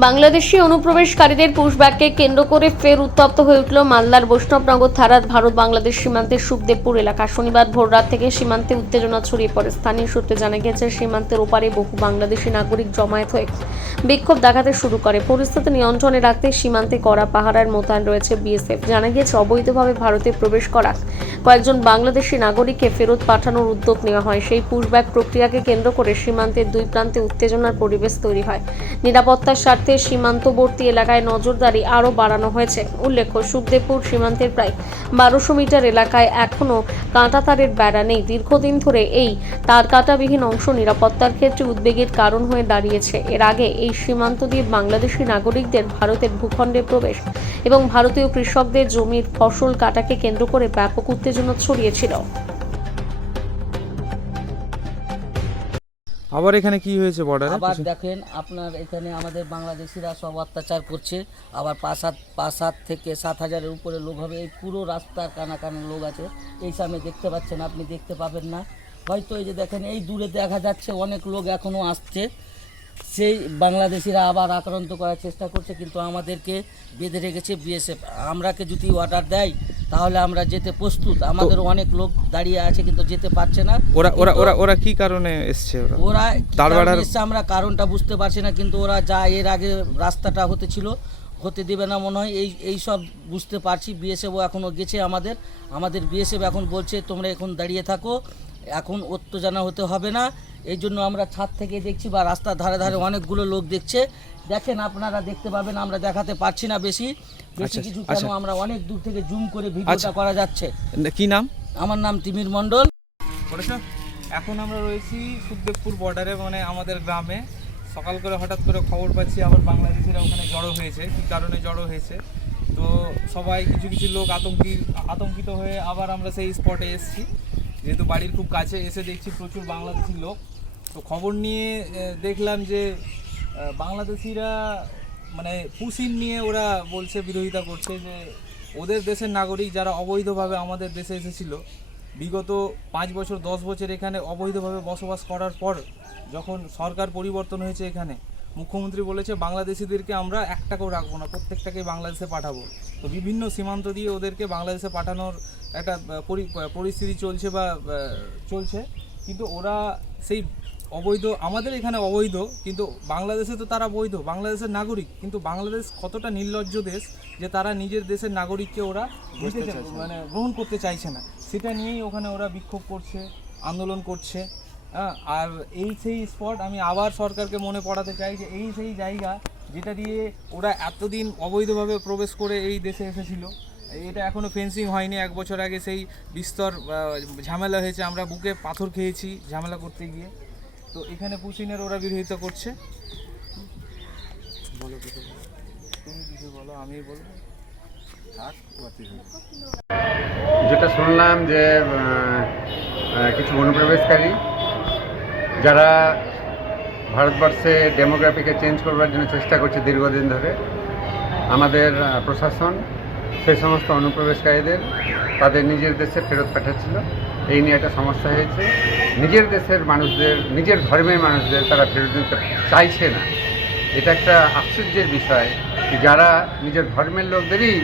বাংলাদেশি অনুপ্রবেশকারীদের পুশব্যাককে কেন্দ্র করে ফের উত্তপ্ত হয়ে উঠল মালদার বৈষ্ণবনগর থানার ভারত বাংলাদেশ সীমান্তের সুখদেবপুর এলাকা। শনিবার ভোররাত থেকে সীমান্তে উত্তেজনা ছড়িয়ে পড়ে। স্থানীয় সূত্রে জানা গেছে, সীমান্তের ওপারে বহু বাংলাদেশি নাগরিক জমায়েত হয়ে বিক্ষোভ দেখাতে শুরু করে। পরিস্থিতি নিয়ন্ত্রণে রাখতে সীমান্তে কড়া পাহারার মোতায়েন রয়েছে বিএসএফ। জানা গিয়েছে, অবৈধভাবে ভারতে প্রবেশ করা কয়েকজন বাংলাদেশি নাগরিককে ফেরত পাঠানোর উদ্যোগ নেওয়া হয়। সেই পুশব্যাক প্রক্রিয়াকে কেন্দ্র করে সীমান্তের দুই প্রান্তে উত্তেজনার পরিবেশ তৈরি হয়। নিরাপত্তার স্বার্থে সীমান্তবর্তী এলাকায় নজরদারি আরও বাড়ানো হয়েছে। উল্লেখ্য, সুখদেবপুর সীমান্তের প্রায় 1200 মিটার এলাকায় এখনও কাঁটাতারের বেড়া নেই। দীর্ঘদিন ধরে এই তার কাঁটাবিহীন অংশ নিরাপত্তার ক্ষেত্রে উদ্বেগের কারণ হয়ে দাঁড়িয়েছে। এর আগে এই সীমান্ত দিয়ে বাংলাদেশি নাগরিকদের ভারতের ভূখণ্ডে প্রবেশ এবং ভারতীয় কৃষকদের জমির ফসল কাটাকে কেন্দ্র করে ব্যাপক উত্তেজনা ছড়িয়েছিল। আবার এখানে কি হয়েছে বর্ডারে? আবার দেখেন, আপনার এখানে আমাদের বাংলাদেশিরা সব অত্যাচার করছে। আবার 5,000 থেকে 7,000-এর উপরে লোক হবে। এই পুরো রাস্তার কানা কানা লোক আছে। এই সামনে দেখতে পাচ্ছেন, আপনি দেখতে পাবেন না হয়তো। এই যে দেখেন, এই দূরে দেখা যাচ্ছে অনেক লোক এখনও আসছে। সেই বাংলাদেশিরা আবার আক্রান্ত করার চেষ্টা করছে, কিন্তু আমাদেরকে বেঁধে রেখেছে বিএসএফ। আমরাকে যদি অর্ডার দেয় তাহলে আমরা যেতে প্রস্তুত। আমাদের অনেক লোক দাঁড়িয়ে আছে কিন্তু যেতে পারছে না। ওরা কি কারণে এসছে? ওরা এসছে, আমরা কারণটা বুঝতে পারছি না, কিন্তু ওরা যা এর আগে রাস্তাটা হতে দেবে না মনে হয়, এই সব বুঝতে পারছি। বিএসএফও এখনও গেছে আমাদের বিএসএফ এখন বলছে তোমরা এখন দাঁড়িয়ে থাকো, এখন উত্তেজনা হতে হবে না। এই জন্য আমরা ছাদ থেকে দেখছি বা রাস্তার ধারে ধারে অনেকগুলো লোক দেখছে। দেখেন, আপনারা দেখতে পাবেন, আমরা দেখাতে পারছি না বেশি কিছু, কেন আমরা অনেক দূর থেকে জুম করে ভিডিওটা করা যাচ্ছে। কি নাম? আমার নাম তিমির মণ্ডল। এখন আমরা রয়েছি সুখদেবপুর বর্ডারে, মানে আমাদের গ্রামে। সকাল করে হঠাৎ করে খবর পাচ্ছি আবার বাংলাদেশিরা ওখানে জড়ো হয়েছে। কী কারণে জড়ো হয়েছে তো সবাই কিছু লোক আতঙ্কিত হয়ে আবার আমরা সেই স্পটে এসেছি, যেহেতু বাড়ির খুব কাছে। এসে দেখছি প্রচুর বাংলাদেশি লোক। তো খবর নিয়ে দেখলাম যে বাংলাদেশিরা মানে পুশিন নিয়ে ওরা বলছে, বিরোধিতা করছে যে ওদের দেশের নাগরিক যারা অবৈধভাবে আমাদের দেশে এসেছিল, বিগত 5 বছর 10 বছর এখানে অবৈধভাবে বসবাস করার পর যখন সরকার পরিবর্তন হয়েছে, এখানে মুখ্যমন্ত্রী বলেছে বাংলাদেশিদেরকে আমরা একটাকেও রাখবো না, প্রত্যেকটাকে বাংলাদেশে পাঠাবো। তো বিভিন্ন সীমান্ত দিয়ে ওদেরকে বাংলাদেশে পাঠানোর একটা পরিস্থিতি চলছে। কিন্তু ওরা সেই অবৈধ, আমাদের এখানে অবৈধ, কিন্তু বাংলাদেশে তো তারা বৈধ, বাংলাদেশের নাগরিক। কিন্তু বাংলাদেশ কতটা নির্লজ্জ দেশ যে তারা নিজের দেশের নাগরিককে ওরা মানে গ্রহণ করতে চাইছে না। সেটা নিয়েই ওখানে ওরা বিক্ষোভ করছে, আন্দোলন করছে। আর এই সেই স্পট, আমি আবার সরকারকে মনে পড়াতে চাই যে এই সেই জায়গা যেটা দিয়ে ওরা এতদিন অবৈধভাবে প্রবেশ করে এই দেশে এসেছিল। এটা এখনও ফেন্সিং হয়নি। 1 বছর আগে সেই বিস্তর ঝামেলা হয়েছে, আমরা বুকে পাথর খেয়েছি ঝামেলা করতে গিয়ে। তো এখানে পুশিনের ওরা বিরোধিতা করছে। বলো কিছু, তুমি কিছু বলো, আমি বলবো। যেটা শুনলাম যে কিছু অনুপ্রবেশকারী যারা ভারতবর্ষে ডেমোগ্রাফিকে চেঞ্জ করবার জন্য চেষ্টা করছে দীর্ঘদিন ধরে, আমাদের প্রশাসন সেই সমস্ত অনুপ্রবেশকারীদের তাদের নিজের দেশে ফেরত পাঠাচ্ছিল। এই নিয়ে একটা সমস্যা হয়েছে। নিজের দেশের মানুষদের, নিজের ধর্মের মানুষদের তারা ফেরত দিতে চাইছে না। এটা একটা আশ্চর্যের বিষয় যে যারা নিজের ধর্মের লোকদেরই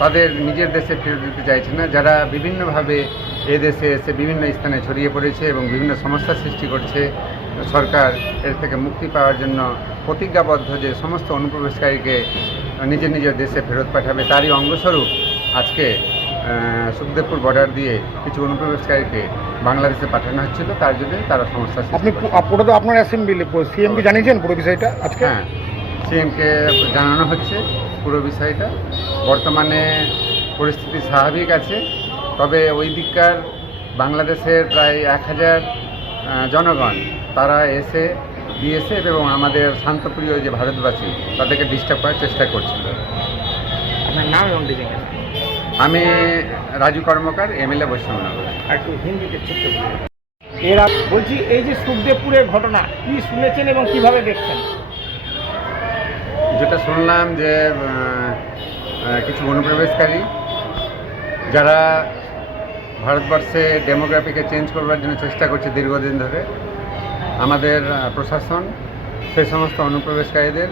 তাদের নিজের দেশে ফেরত দিতে চাইছে না, যারা বিভিন্নভাবে এদেশে এসে বিভিন্ন স্থানে ছড়িয়ে পড়েছে এবং বিভিন্ন সমস্যার সৃষ্টি করছে। সরকার এর থেকে মুক্তি পাওয়ার জন্য প্রতিজ্ঞাবদ্ধ যে সমস্ত অনুপ্রবেশকারীকে নিজের দেশে ফেরত পাঠাবে, তারই অঙ্গস্বরূপ আজকে সুখদেবপুর বর্ডার দিয়ে কিছু অনুপ্রবেশকারীকে বাংলাদেশে পাঠানো হচ্ছিল। তার জন্য তারা সমস্যা। পুরো তো আপনার অ্যাসেম্বলি সিএমকে জানিয়েছেন পুরো বিষয়টা আজকে? হ্যাঁ, সিএমকে জানানো হচ্ছে পুরো বিষয়টা। বর্তমানে পরিস্থিতি স্বাভাবিক আছে, তবে ওই দিককার বাংলাদেশের প্রায় 1000 জনগণ তারা এসে বিএসএফ এবং আমাদের শান্তপ্রিয় যে ভারতবাসী তাদেরকে ডিস্টার্ব করার চেষ্টা করছিল। আপনার নাম এবং ডিজিং? আমি রাজু কর্মকার, এমএলএ বৈষ্ণবনগর। একটু হিন্দিতে ছোট্ট এরা বলছি, এই যে সুখদেবপুরের ঘটনা কি শুনেছেন এবং কিভাবে দেখছেন? যেটা শুনলাম যে কিছু অনুপ্রবেশকারী যারা ভারতবর্ষে ডেমোগ্রাফিকে চেঞ্জ করবার জন্য চেষ্টা করছে দীর্ঘদিন ধরে, আমাদের প্রশাসন সেই সমস্ত অনুপ্রবেশকারীদের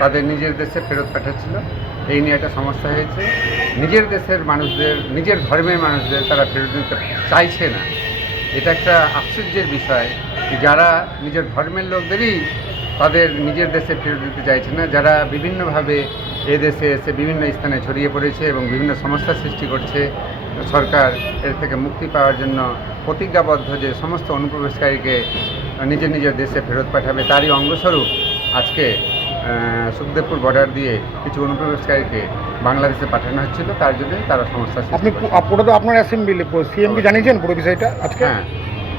তাদের নিজের দেশে ফেরত পাঠাচ্ছিল। এই নিয়ে একটা সমস্যা হয়েছে। নিজের দেশের মানুষদের, নিজের ধর্মের মানুষদের তারা ফেরত দিতে চাইছে না। এটা একটা আশ্চর্যের বিষয় যে যারা নিজের ধর্মের লোকদেরই তাদের নিজের দেশে ফেরত দিতে চাইছে না, যারা বিভিন্নভাবে এদেশে এসে বিভিন্ন স্থানে ছড়িয়ে পড়েছে এবং বিভিন্ন সমস্যার সৃষ্টি করছে। সরকার এর থেকে মুক্তি পাওয়ার জন্য প্রতিজ্ঞাবদ্ধ যে সমস্ত অনুপ্রবেশকারীকে নিজের নিজের দেশে ফেরত পাঠাবে, তারই অঙ্গস্বরূপ আজকে সুখদেবপুর বর্ডার দিয়ে কিছু অনুপ্রবেশকারীকে বাংলাদেশে পাঠানো হচ্ছিল। তার জন্য তারা সমস্যা আপনি পুরো তো আপনার অ্যাসেম্বলি সিএমকে জানিয়েছেন পুরো বিষয়টা আজকে? হ্যাঁ,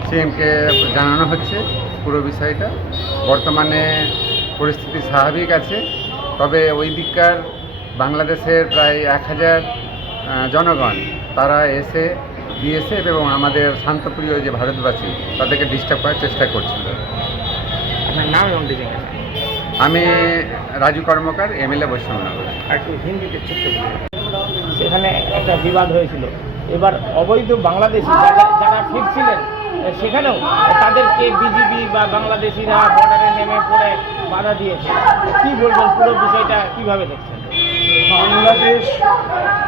সিএমকে জানানো হচ্ছে পুরো বিষয়টা। বর্তমানে পরিস্থিতি স্বাভাবিক আছে, তবে ওই দিককার বাংলাদেশের প্রায় 1000 জনগণ তারা এসে বিএসএফ এবং আমাদের শান্তপ্রিয় যে ভারতবাসী তাদেরকে ডিস্টার্ব করার চেষ্টা করছিল। আপনার নাম এবং ডিজিং? আমি রাজু কর্মকার, এমএলএ বৈষ্ণবনগর। আর একটু হিন্দিতে ছোট্ট করে। সেখানে একটা বিবাদ হয়েছিল। এবার অবৈধ বাংলাদেশি যারা ফিরছিলেন সেখানেও তাদেরকে বিজিবি বা বাংলাদেশিরা বর্ডারে নেমে পড়ে বাধা দিয়েছে। কি বলবেন, পুরো বিষয়টা কিভাবে দেখছেন? বাংলাদেশ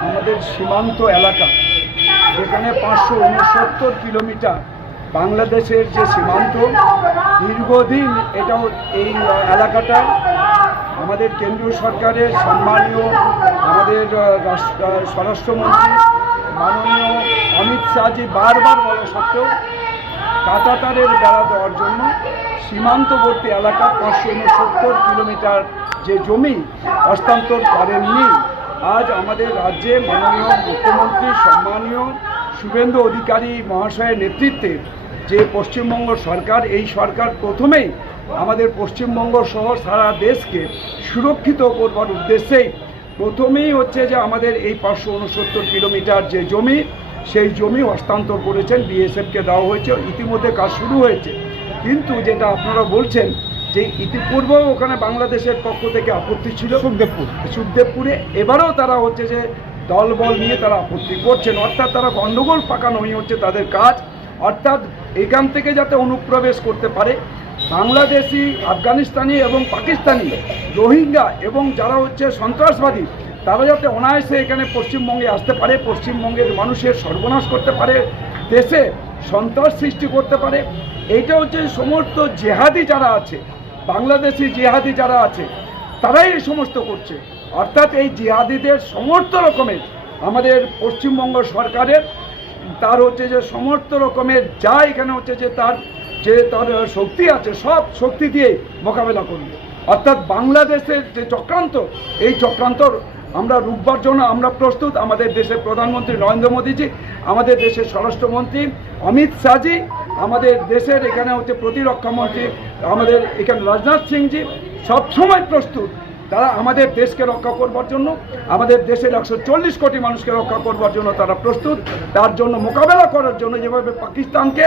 আমাদের সীমান্ত এলাকা, যেখানে 569 কিলোমিটার বাংলাদেশের যে সীমান্ত, দীর্ঘদিন এটাও এই এলাকাটা আমাদের কেন্দ্রীয় সরকারের সম্মানীয় আমাদের স্বরাষ্ট্রমন্ত্রী মাননীয় অমিত শাহজি বারবার বলা সত্ত্বেও কাঁটাতারের বেড়া দেওয়ার জন্য সীমান্তবর্তী এলাকা 569 কিলোমিটার যে জমি হস্তান্তর করেননি। আজ আমাদের রাজ্যে মাননীয় মুখ্যমন্ত্রী সম্মানীয় শুভেন্দু অধিকারী মহাশয়ের নেতৃত্বে যে পশ্চিমবঙ্গ সরকার, এই সরকার প্রথমেই আমাদের পশ্চিমবঙ্গ সহ সারা দেশকে সুরক্ষিত করবার উদ্দেশ্যেই প্রথমেই হচ্ছে যে আমাদের এই 569 কিলোমিটার যে জমি, সেই জমি হস্তান্তর করেছেন, বিএসএফকে দেওয়া হয়েছে। ইতিমধ্যে কাজ শুরু হয়েছে, কিন্তু যেটা আপনারা বলছেন যে ইতিপূর্বেও ওখানে বাংলাদেশের পক্ষ থেকে আপত্তি ছিল সুখদেবপুরে, এবারেও তারা হচ্ছে যে দলবল নিয়ে তারা আপত্তি করছেন। অর্থাৎ তারা গণ্ডগোল পাকানোই হচ্ছে তাদের কাজ। অর্থাৎ এখান থেকে যাতে অনুপ্রবেশ করতে পারে বাংলাদেশি, আফগানিস্তানি এবং পাকিস্তানি, রোহিঙ্গা এবং যারা হচ্ছে সন্ত্রাসবাদী, তারা যাতে অনায়াসে এখানে পশ্চিমবঙ্গে আসতে পারে, পশ্চিমবঙ্গের মানুষের সর্বনাশ করতে পারে, দেশে সন্ত্রাস সৃষ্টি করতে পারে। এইটা হচ্ছে সমস্ত জেহাদি যারা আছে, বাংলাদেশি জেহাদি যারা আছে, তারাই এই সমস্ত করছে। অর্থাৎ এই জিহাদিদের সমস্ত রকমের আমাদের পশ্চিমবঙ্গ সরকারের তার হচ্ছে যে সমস্ত রকমের যা এখানে হচ্ছে যে তার শক্তি আছে, সব শক্তি দিয়ে মোকাবেলা করবে। অর্থাৎ বাংলাদেশের যে চক্রান্ত, এই চক্রান্ত আমরা রুখবার জন্য আমরা প্রস্তুত। আমাদের দেশের প্রধানমন্ত্রী নরেন্দ্র মোদীজি, আমাদের দেশের স্বরাষ্ট্রমন্ত্রী অমিত শাহজি, আমাদের দেশের এখানে হচ্ছে প্রতিরক্ষামন্ত্রী আমাদের এখানে রাজনাথ সিংজি সবসময় প্রস্তুত। তারা আমাদের দেশকে রক্ষা করবার জন্য, আমাদের দেশের 140 কোটি মানুষকে রক্ষা করবার জন্য তারা প্রস্তুত। তার জন্য মোকাবেলা করার জন্য যেভাবে পাকিস্তানকে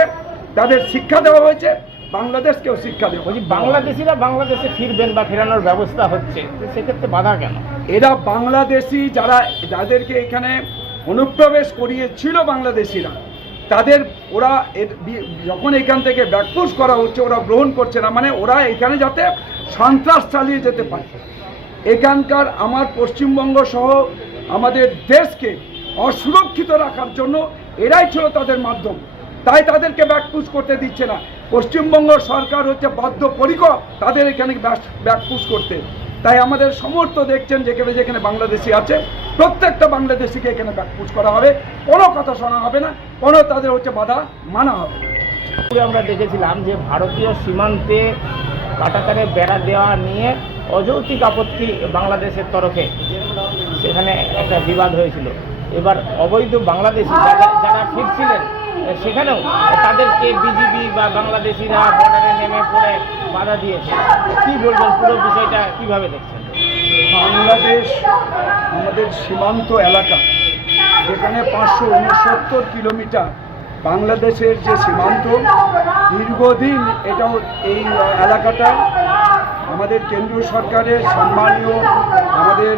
তাদের শিক্ষা দেওয়া হয়েছে, বাংলাদেশকেও শিক্ষা দেওয়া। বলছি, বাংলাদেশিরা বাংলাদেশে ফিরবেন বা ফেরানোর ব্যবস্থা হচ্ছে, সেক্ষেত্রে বাধা কেন? এরা বাংলাদেশি যাদেরকে এখানে অনুপ্রবেশ করিয়েছিল বাংলাদেশিরা, তাদের ওরা যখন এখান থেকে ব্যাকপুশ করা হচ্ছে ওরা গ্রহণ করছে না। মানে ওরা এখানে যাতে সন্ত্রাস চালিয়ে যেতে পারে, এখানকার আমার পশ্চিমবঙ্গ সহ আমাদের দেশকে অসুরক্ষিত রাখার জন্য এরাই ছিল তাদের মাধ্যম। তাই তাদেরকে ব্যাকপুশ করতে দিচ্ছে না। পশ্চিমবঙ্গ সরকার হচ্ছে বদ্ধপরিকর তাদের এখানে ব্যাকপুশ করতে। তাই আমাদের সমস্ত দেখছেন যেখানে যেখানে বাংলাদেশি আছে, প্রত্যেকটা বাংলাদেশিকে এখানে ব্যাকপুশ করা হবে, কোনো কথা শোনা হবে না, কোনো তাদের হচ্ছে বাধা মানা হবে। আমরা দেখেছিলাম যে ভারতীয় সীমান্তে কাঁটাতারে বেড়া দেওয়া নিয়ে অযৌক্তিক আপত্তি বাংলাদেশের তরফে, সেখানে একটা বিবাদ হয়েছিল। এবার অবৈধ বাংলাদেশি যারা ফিরছিলেন সেখানেও তাদেরকে বিজিবি বা বাংলাদেশিরা বর্ডারে নেমে পড়ে বাধা দিয়েছে। কি বলবেন, পুরো বিষয়টা কিভাবে দেখছেন? বাংলাদেশ আমাদের সীমান্ত এলাকা, যেখানে 569 কিলোমিটার বাংলাদেশের যে সীমান্ত, দীর্ঘদিন এটাও এই এলাকাটা আমাদের কেন্দ্রীয় সরকারের সম্মানীয় আমাদের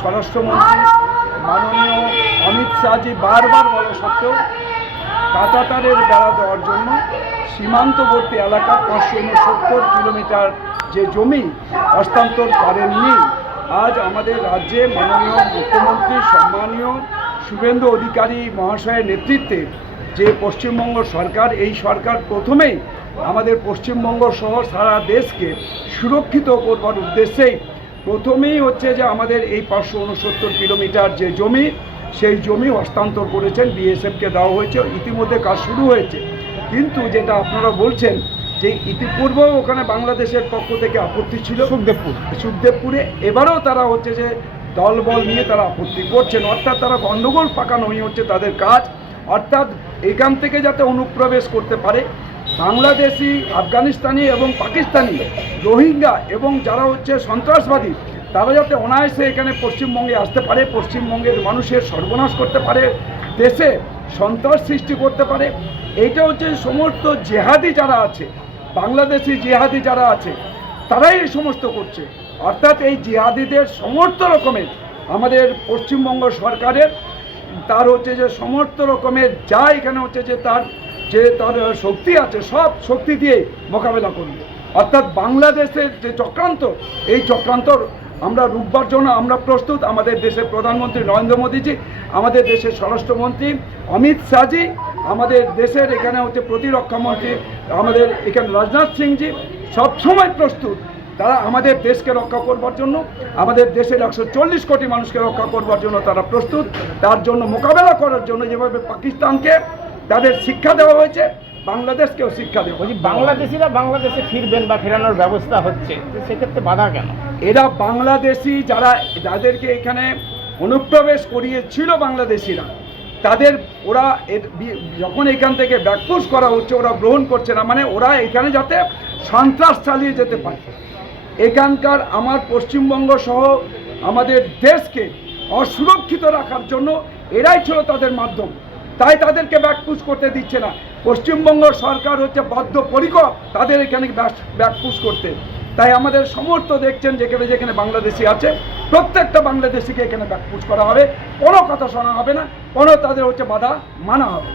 স্বরাষ্ট্রমন্ত্রী মাননীয় অমিত শাহজি বারবার বলা সত্ত্বেও কাঁটাতারের বেড়া দেওয়ার জন্য সীমান্তবর্তী এলাকা 569 কিলোমিটার যে জমি হস্তান্তর করেননি। আজ আমাদের রাজ্যে মাননীয় মুখ্যমন্ত্রী সম্মানীয় শুভেন্দু অধিকারী মহাশয়ের নেতৃত্বে যে পশ্চিমবঙ্গ সরকার, এই সরকার প্রথমেই আমাদের পশ্চিমবঙ্গ সহ সারা দেশকে সুরক্ষিত করবার উদ্দেশ্যেই প্রথমেই হচ্ছে যে আমাদের এই 569 কিলোমিটার যে জমি, সেই জমি হস্তান্তর করেছেন, বিএসএফকে দেওয়া হয়েছে। ইতিমধ্যে কাজ শুরু হয়েছে, কিন্তু যেটা আপনারা বলছেন যে ইতিপূর্বেও ওখানে বাংলাদেশের পক্ষ থেকে আপত্তি ছিল সুখদেবপুরে, এবারেও তারা হচ্ছে যে দলবল নিয়ে তারা আপত্তি করছেন, অর্থাৎ তারা গণ্ডগোল পাকানোই হচ্ছে তাদের কাজ। অর্থাৎ এখান থেকে যাতে অনুপ্রবেশ করতে পারে বাংলাদেশি, আফগানিস্তানি এবং পাকিস্তানি, রোহিঙ্গা এবং যারা হচ্ছে সন্ত্রাসবাদী, তারা যাতে অনায়াসে এখানে পশ্চিমবঙ্গে আসতে পারে, পশ্চিমবঙ্গের মানুষের সর্বনাশ করতে পারে, দেশে সন্ত্রাস সৃষ্টি করতে পারে। এইটা হচ্ছে সমস্ত জেহাদি যারা আছে, বাংলাদেশি জেহাদি যারা আছে, তারাই এই সমস্ত করছে। অর্থাৎ এই জিহাদিদের সমস্ত রকমের আমাদের পশ্চিমবঙ্গ সরকারের তার হচ্ছে যে সমস্ত রকমের যা এখানে হচ্ছে যে তার শক্তি আছে, সব শক্তি দিয়ে মোকাবেলা করবে। অর্থাৎ বাংলাদেশের যে চক্রান্ত, এই চক্রান্ত আমরা রুখবার জন্য আমরা প্রস্তুত। আমাদের দেশের প্রধানমন্ত্রী নরেন্দ্র মোদীজি, আমাদের দেশের স্বরাষ্ট্রমন্ত্রী অমিত শাহজি, আমাদের দেশের এখানে হচ্ছে প্রতিরক্ষা মন্ত্রী আমাদের এখানে রাজনাথ সিংজি সবসময় প্রস্তুত। তারা আমাদের দেশকে রক্ষা করবার জন্য, আমাদের দেশের 140 কোটি মানুষকে রক্ষা করবার জন্য তারা প্রস্তুত। তার জন্য মোকাবেলা করার জন্য যেভাবে পাকিস্তানকে তাদের শিক্ষা দেওয়া হয়েছে, বাংলাদেশকেও শিক্ষা দেওয়া বলছি বাংলাদেশিরা বাংলাদেশে ফিরবেন বা ফেরানোর ব্যবস্থা হচ্ছে, তো সেক্ষেত্রে বাধা কেন? এরা বাংলাদেশি যাদেরকে এখানে অনুপ্রবেশ করিয়েছিল বাংলাদেশিরা, তাদের যখন এখান থেকে ব্যাকপুশ করা হচ্ছে ওরা গ্রহণ করছে না, মানে ওরা এখানে যাতে সন্ত্রাস চালিয়ে যেতে পারে। এখানকার আমার পশ্চিমবঙ্গ সহ আমাদের দেশকে অসুরক্ষিত রাখার জন্য এরাই ছিল তাদের মাধ্যম, তাই তাদেরকে ব্যাকপুশ করতে দিচ্ছে না। পশ্চিমবঙ্গ সরকার হচ্ছে বদ্ধপরিকর তাদের এখানে ব্যাকপুশ করতে। তাই আমাদের সমর্থ দেখছেন যেখানে যেখানে বাংলাদেশি আছে প্রত্যেকটা বাংলাদেশিকে এখানে ব্যাকপুশ করা হবে, কোনো কথা শোনা হবে না, কোনো তাদের হচ্ছে বাধা মানা হবে।